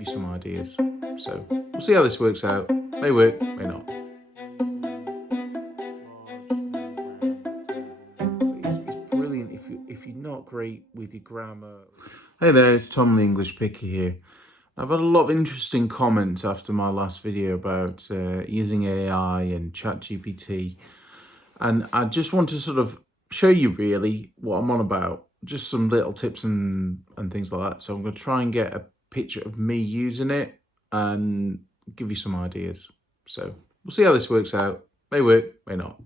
give you some ideas. So we'll see how this works out. May work, may not. It's brilliant if you're not great with your grammar. Hey there, it's Tom the English Picker here. I've had a lot of interesting comments after my last video about using AI and ChatGPT, and I just want to sort of show you really what I'm on about, just some little tips and things like that. So I'm going to try and get a picture of me using it and give you some ideas. So we'll see how this works out. May work, may not.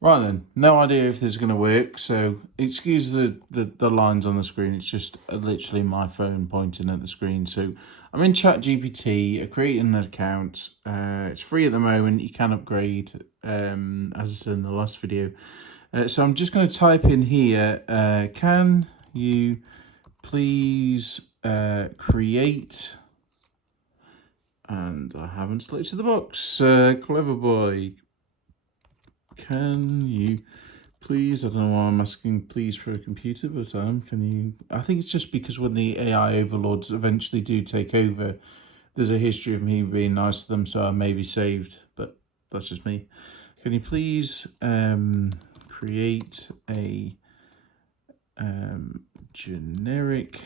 Right then, no idea if this is going to work, so excuse the lines on the screen. It's just literally my phone pointing at the screen. So I'm in ChatGPT. I created an account. It's free at the moment. You can upgrade, as I said in the last video. So I'm just going to type in here, can you please create, and I haven't selected the box, clever boy. Can you please, I don't know why I'm asking please for a computer, but can you, I think it's just because when the AI overlords eventually do take over, there's a history of me being nice to them, so I may be saved, but that's just me. Can you please create a generic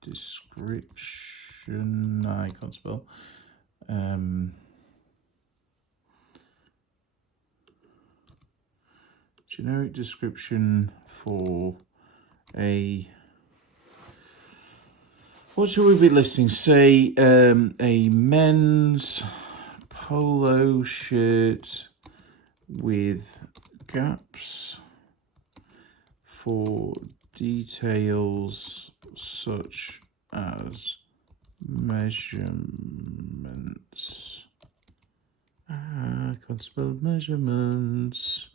description, I can't spell, generic description for a, what should we be listing? Say a men's polo shirt with gaps for details such as measurements. I can't spell measurements.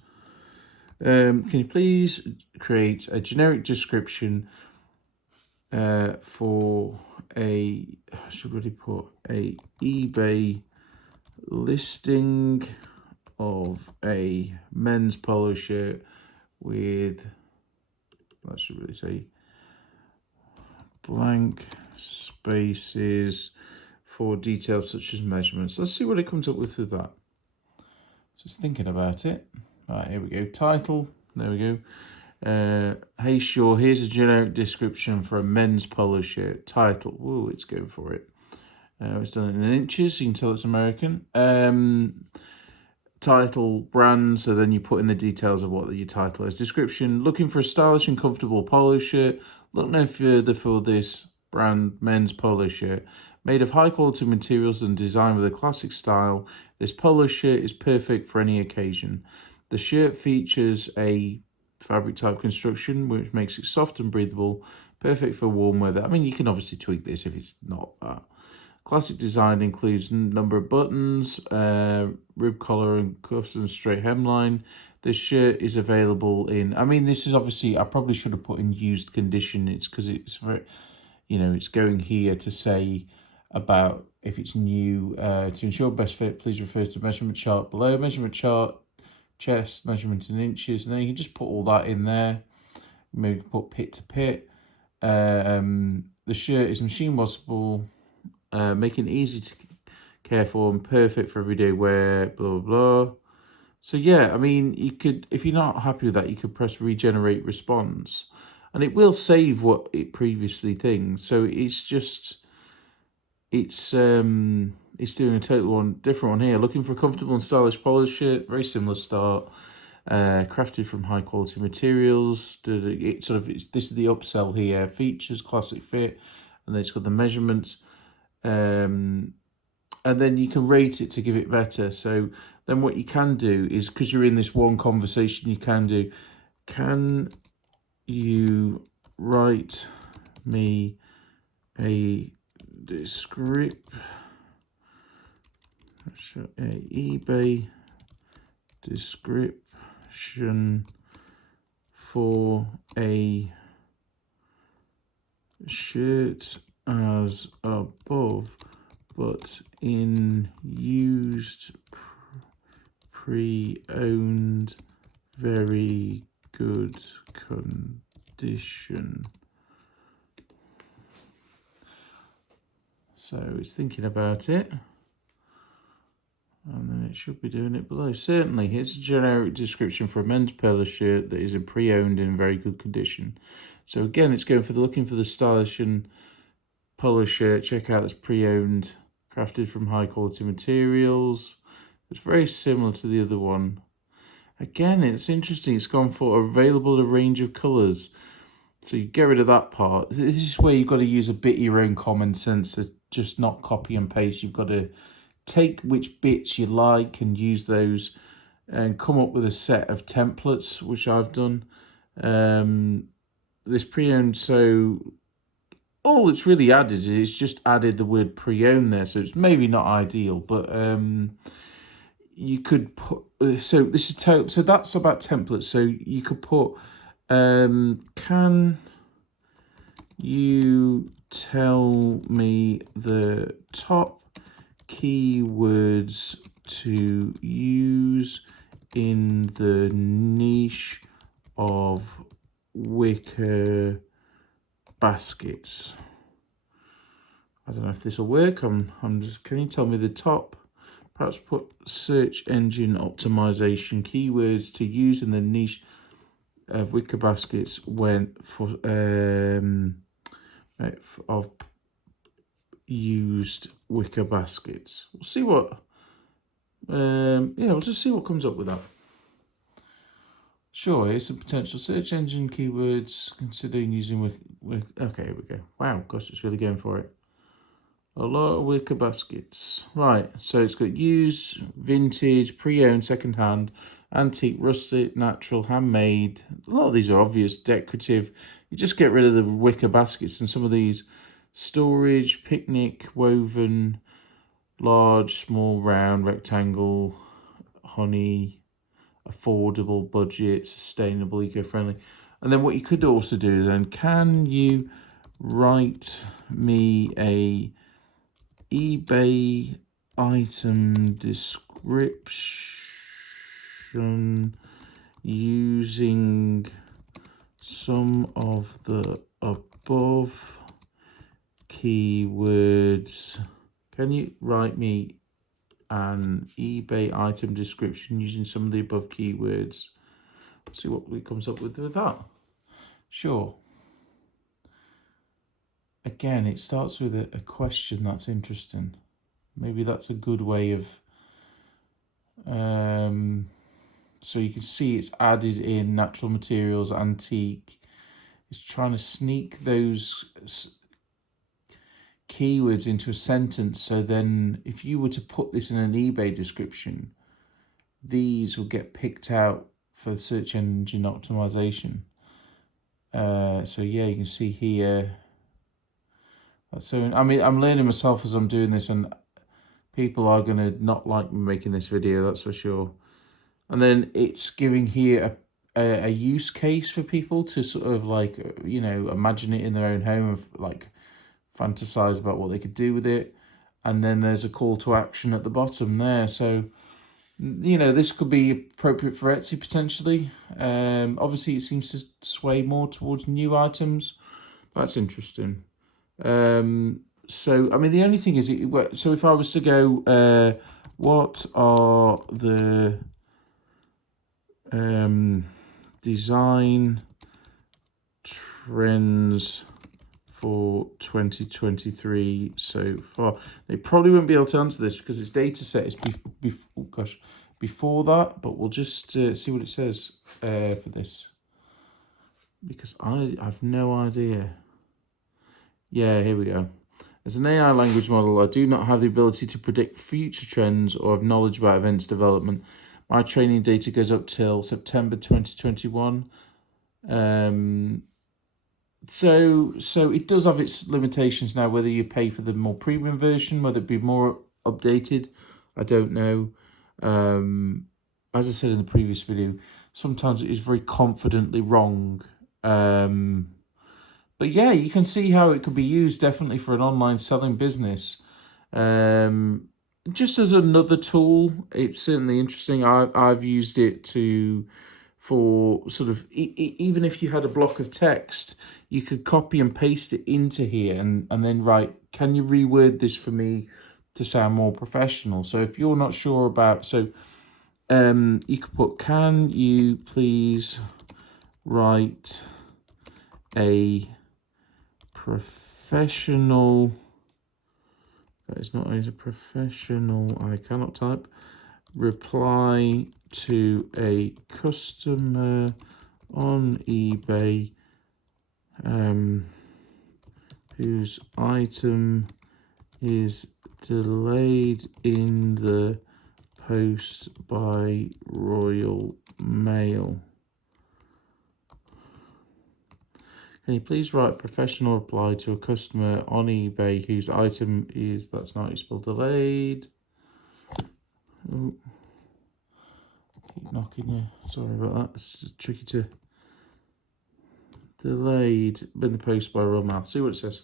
Can you please create a generic description for a, should really put a eBay listing of a men's polo shirt with, I should really say, blank spaces for details such as measurements. Let's see what it comes up with that. Just thinking about it. Right, here we go. Title. There we go. Hey, sure. Here's a generic description for a men's polo shirt. Title. Ooh, it's going for it. It's done in inches. You can tell it's American. Title, brand. So then you put in the details of what your title is. Description. Looking for a stylish and comfortable polo shirt. Look no further for this brand men's polo shirt. Made of high quality materials and designed with a classic style, this polo shirt is perfect for any occasion. The shirt features a fabric type construction which makes it soft and breathable, perfect for warm weather. I mean, you can obviously tweak this if it's not that. Classic design includes number of buttons, rib collar and cuffs and straight hemline. This shirt is available in, I mean, this is obviously, I probably should have put in used condition. It's because it's very, you know, it's going here to say about if it's new. To ensure best fit, please refer to measurement chart below. Measurement chart, chest measurement in inches, and then you can just put all that in there. Maybe put pit to pit. The shirt is machine washable, making it easy to care for and perfect for everyday wear, blah, blah, blah. So yeah, I mean, you could, if you're not happy with that, you could press regenerate response and it will save what it previously thinks. So it's just, it's doing a total different one here. Looking for a comfortable and stylish polo shirt, very similar start. Crafted from high quality materials. It sort of, this is the upsell here. Features, classic fit, and then it's got the measurements. And then you can rate it to give it better. So then what you can do is, because you're in this one conversation, you can do, can you write me a description, eBay description for a shirt as above, but in used, pre-owned, very good condition. So it's thinking about it. And then it should be doing it below. Certainly, here's a generic description for a men's polo shirt that is a pre-owned in very good condition. So again, it's going for looking for the stylish and polo shirt. Check out this pre-owned, crafted from high quality materials. It's very similar to the other one. Again, it's interesting. It's gone for available a range of colours. So you get rid of that part. This is where you've got to use a bit of your own common sense to just not copy and paste. You've got to take which bits you like and use those and come up with a set of templates, which I've done. This pre-owned, so all it's really added is it's just added the word pre-owned there, so it's maybe not ideal, but you could put, so this is so that's about templates. So you could put can you tell me the top keywords to use in the niche of wicker baskets? I don't know if this will work. I'm just, can you tell me the top? Perhaps put search engine optimization keywords to use in the niche of wicker baskets when for of used wicker baskets. We'll see what we'll just see what comes up with that. Sure, here's some potential search engine keywords considering using wicker. Okay, here we go. Wow, gosh, it's really going for it. A lot of wicker baskets. Right, so it's got used, vintage, pre-owned, second-hand, antique, rustic, natural, handmade. A lot of these are obvious, decorative. You just get rid of the wicker baskets and some of these storage, picnic, woven, large, small, round, rectangle, honey, affordable, budget, sustainable, eco-friendly. And then what you could also do then, can you write me a eBay item description using some of the above keywords? Can you write me an eBay item description using some of the above keywords? See what we comes up with that. Sure. Again, it starts with a question that's interesting. Maybe that's a good way of so you can see it's added in natural materials, antique. It's trying to sneak those keywords into a sentence, so then if you were to put this in an eBay description, these will get picked out for search engine optimization. So yeah, you can see here. So I mean, I'm learning myself as I'm doing this, and people are going to not like me making this video, that's for sure. And then it's giving here a use case for people to sort of like, imagine it in their own home, of like fantasize about what they could do with it. And then there's a call to action at the bottom there. So, this could be appropriate for Etsy potentially. Obviously it seems to sway more towards new items. That's interesting. So, I mean, the only thing is, so if I was to go, what are the design trends for 2023 so far? They probably won't be able to answer this because its data set is before that, but we'll just see what it says for this, because I have no idea. Yeah, here we go. As an AI language model, I do not have the ability to predict future trends or have knowledge about events development. My training data goes up till September 2021. So it does have its limitations now, whether you pay for the more premium version, whether it be more updated, I don't know. As I said in the previous video, sometimes it is very confidently wrong. But yeah, you can see how it could be used definitely for an online selling business. Just as another tool, it's certainly interesting. I've used it for sort of, even if you had a block of text, you could copy and paste it into here and then write, can you reword this for me to sound more professional? So if you're not sure about, you could put, can you please write a professional, that is not a professional, I cannot type, reply to a customer on eBay whose item is delayed in the post by Royal Mail. Can you please write professional reply to a customer on eBay whose item is, that's not spelled, delayed. Oh, keep knocking you. Sorry about that. It's tricky to, delayed in the post by Royal Mail. See what it says.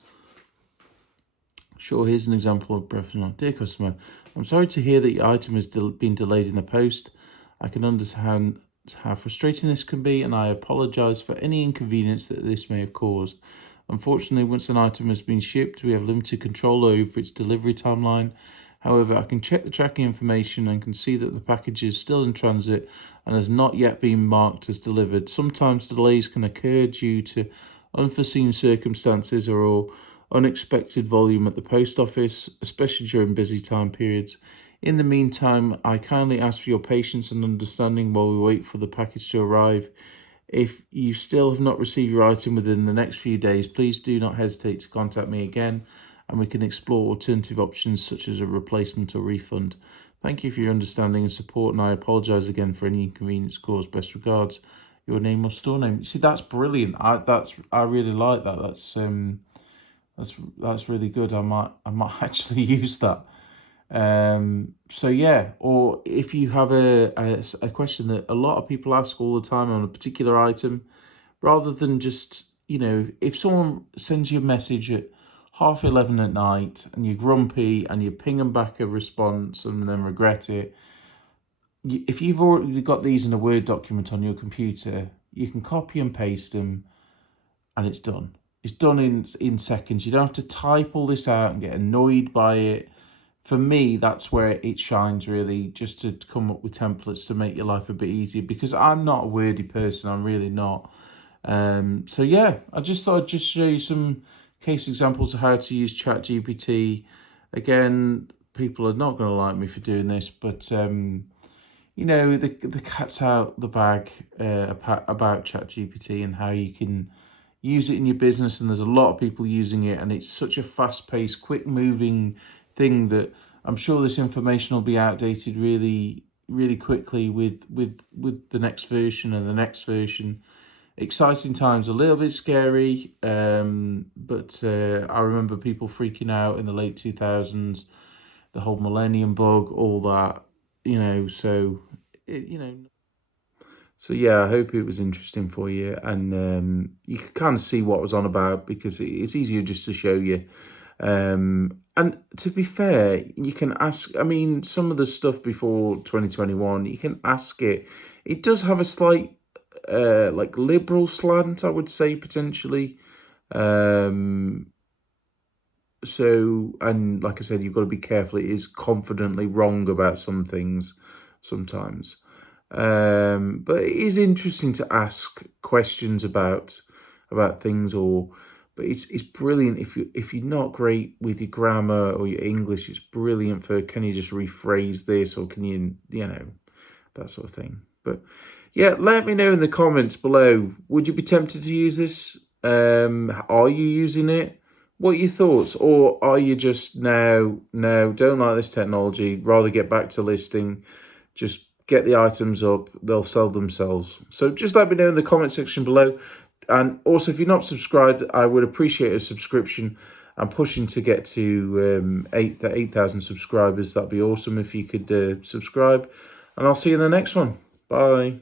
Sure, here's an example of professional. Dear customer, I'm sorry to hear that your item has been delayed in the post. I can understand how frustrating this can be, and I apologise for any inconvenience that this may have caused. Unfortunately, once an item has been shipped, we have limited control over its delivery timeline. However, I can check the tracking information and can see that the package is still in transit and has not yet been marked as delivered. Sometimes delays can occur due to unforeseen circumstances or unexpected volume at the post office, especially during busy time periods. In the meantime, I kindly ask for your patience and understanding while we wait for the package to arrive. If you still have not received your item within the next few days, please do not hesitate to contact me again, and we can explore alternative options such as a replacement or refund. Thank you for your understanding and support, and I apologise again for any inconvenience caused. Best regards, your name or store name. See, that's brilliant. I really like that. That's really good. I might actually use that. So yeah, or if you have a question that a lot of people ask all the time on a particular item, rather than just, if someone sends you a message at 11:30 at night and you're grumpy and you ping them back a response and then regret it, if you've already got these in a Word document on your computer, you can copy and paste them and it's done. It's done in seconds. You don't have to type all this out and get annoyed by it. For me, that's where it shines, really, just to come up with templates to make your life a bit easier, because I'm not a wordy person. I'm really not. So yeah, I just thought I'd just show you some case examples of how to use ChatGPT. Again, people are not going to like me for doing this, but the cat's out the bag about ChatGPT and how you can use it in your business, and there's a lot of people using it, and it's such a fast-paced, quick-moving thing that I'm sure this information will be outdated really, really quickly with the next version and the next version. Exciting times, a little bit scary, but I remember people freaking out in the late 2000s, the whole millennium bug, all that, So yeah, I hope it was interesting for you, and you can kind of see what I was on about, because it's easier just to show you. And to be fair, you can ask, some of the stuff before 2021, you can ask it. It does have a slight, liberal slant, I would say, potentially. So, and like I said, you've got to be careful. It is confidently wrong about some things sometimes. But it is interesting to ask questions about things, but it's brilliant if you're not great with your grammar or your English. It's brilliant for, can you just rephrase this, or can you that sort of thing. But yeah, let me know in the comments below. Would you be tempted to use this? Are you using it? What are your thoughts? Or are you just no, don't like this technology, rather get back to listing, just get the items up, they'll sell themselves. So just let me know in the comment section below. And also, if you're not subscribed, I would appreciate a subscription. I'm pushing to get to 8,000 subscribers. That'd be awesome if you could subscribe. And I'll see you in the next one. Bye.